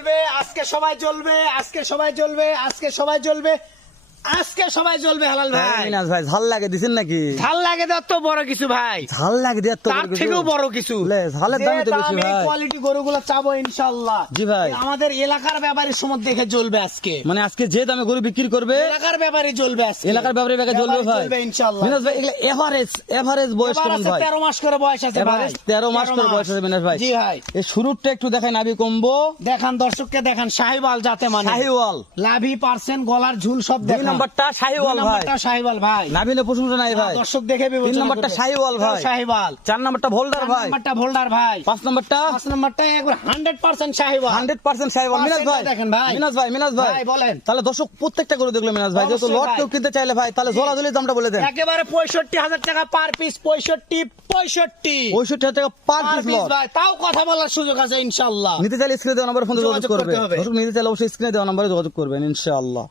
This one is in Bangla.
জ্বলবে আজকে সবাই জ্বলবে আজকে সবাই জ্বলবে আজকে সবাই জ্বলবে। আজকে সবাই জ্বলবে হালাল ভাই। মিনাজ ভাই ঝাল লাগে দিছেন নাকি? ঝাল লাগে দেওয়ার তো বড় কিছু ভাই। ঝাল লাগে দিয়ে তো তার থেকেও বড় কিছু। লে, ঝালের দামই তো বেশি ভাই। কোয়ালিটি গরুগুলো চাবো ইনশাল্লাহ জি ভাই। আমাদের এলাকার দেখে জ্বলবে আজকে। মানে আজকে যে দামে গরু বিক্রি করবে এলাকার ব্যাপারে জ্বলবে আজকে। এলাকার ব্যাপারে ব্যাগে জ্বলবে ভাই। জ্বলবে মিনাজ ভাই এগুলা এভারেজ এভারেজ বয়স কেমন ভাই? তেরো মাস করে বয়স আছে ভাই। এভারেজ তেরো মাস করে বয়স আছে মিনাজ ভাই। জি ভাই। এই শুরুরটা একটু দেখাই নাবি কমবো। দেখান দর্শককে দেখান। শাহিবাল যাতে মানে। শাহিওয়াল। লাভি পার্সেন্ট গলার ঝুল সব দেখান নম্বরটা শাহিওয়াল ভাই। ভাই। প্রশংসা নাই ভাই। দর্শক দেখে তিন নম্বরটা। শাহিওয়াল ভাই। চার নম্বরটা ভোল্ডার ভাই। নম্বরটা ভোল্ডার ভাই। পাঁচ নম্বরটা? পাঁচ নম্বরটা একবার hundred percent Sahiwal hundred percent Sahiwal. Minaj ভাই। দেখেন ভাই। মিনাজ ভাই মিনাজ ভাই। ভাই, বলেন। তাহলে দর্শক প্রত্যেকটা করে দেখল মিনাজ ভাই। যেহেতু লট কেউ কিনতে চাইলে ভাই তাহলে দামটা বলে দেন। একেবারে পঁয়ষট্টি হাজার টাকা পার পিস পঁয়ষট্টি পঁয়ষট্টি। পঁয়ষট্টি হাজার টাকা পার পিস লট ভাই তাও কথা বলার সুযোগ আছে ইনশাল্লাহ নিতে চাইলে স্ক্রিনে দেওয়া নম্বরে ফোন যোগাযোগ করবে। দর্শক নিতে চাইলে অবশ্যই স্ক্রিনে দেওয়া নম্বরে যোগাযোগ করবেন ইনশাআল্লাহ।